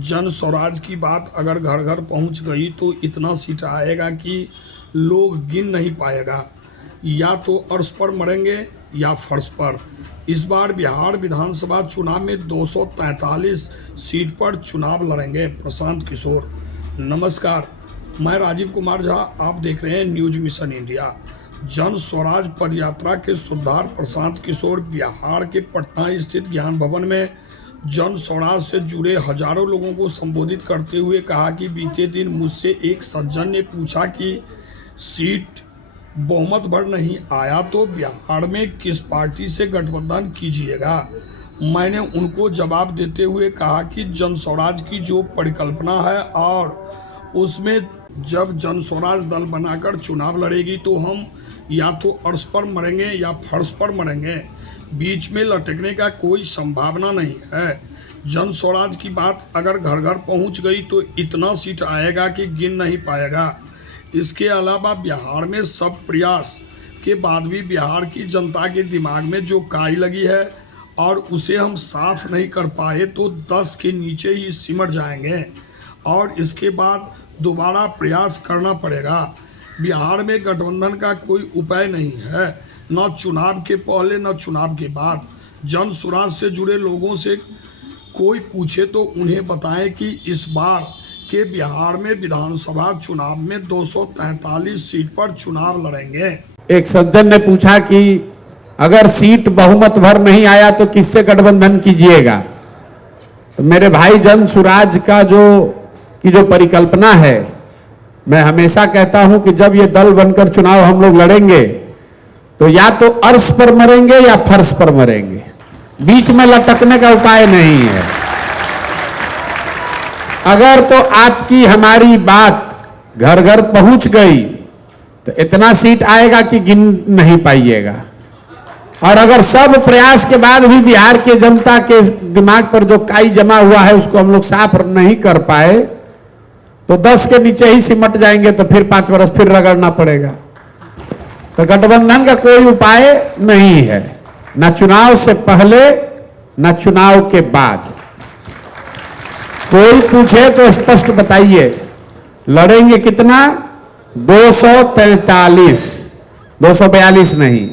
जन स्वराज की बात अगर घर घर पहुंच गई तो इतना सीट आएगा कि लोग गिन नहीं पाएगा। या तो अर्श पर मरेंगे या फर्श पर। इस बार बिहार विधानसभा चुनाव में 243 सीट पर चुनाव लड़ेंगे प्रशांत किशोर। नमस्कार, मैं राजीव कुमार झा, आप देख रहे हैं न्यूज मिशन इंडिया। जन स्वराज पदयात्रा के सूत्रधार प्रशांत किशोर बिहार के पटना स्थित ज्ञान भवन में जन स्वराज से जुड़े हजारों लोगों को संबोधित करते हुए कहा कि बीते दिन मुझसे एक सज्जन ने पूछा कि सीट बहुमत भर नहीं आया तो बिहार में किस पार्टी से गठबंधन कीजिएगा। मैंने उनको जवाब देते हुए कहा कि जन स्वराज की जो परिकल्पना है और उसमें जब जन स्वराज दल बनाकर चुनाव लड़ेगी तो हम या तो अर्श पर मरेंगे या फर्श पर मरेंगे, बीच में लटकने का कोई संभावना नहीं है। जन स्वराज की बात अगर घर घर पहुंच गई तो इतना सीट आएगा कि गिन नहीं पाएगा। इसके अलावा बिहार में सब प्रयास के बाद भी बिहार की जनता के दिमाग में जो काई लगी है और उसे हम साफ नहीं कर पाए तो 10 के नीचे ही सिमट जाएंगे और इसके बाद दोबारा प्रयास करना पड़ेगा। बिहार में गठबंधन का कोई उपाय नहीं है, न चुनाव के पहले न चुनाव के बाद। जन स्वराज से जुड़े लोगों से कोई पूछे तो उन्हें बताएं कि इस बार के बिहार में विधानसभा चुनाव में 243 सीट पर चुनाव लड़ेंगे। एक सज्जन ने पूछा कि अगर सीट बहुमत भर नहीं आया तो किससे गठबंधन कीजिएगा। तो मेरे भाई, जन स्वराज का जो परिकल्पना है, मैं हमेशा कहता हूं कि जब ये दल बनकर चुनाव हम लोग लड़ेंगे तो या तो अर्श पर मरेंगे या फर्श पर मरेंगे, बीच में लटकने का उपाय नहीं है। अगर तो आपकी हमारी बात घर घर पहुंच गई तो इतना सीट आएगा कि गिन नहीं पाइएगा। और अगर सब प्रयास के बाद भी बिहार के जनता के दिमाग पर जो काई जमा हुआ है उसको हम लोग साफ नहीं कर पाए तो 10 के नीचे ही सिमट जाएंगे, तो फिर 5 वर्ष फिर रगड़ना पड़ेगा। तो गठबंधन का कोई उपाय नहीं है, न चुनाव से पहले न चुनाव के बाद। कोई पूछे तो स्पष्ट बताइए, लड़ेंगे कितना? 243, 242 नहीं।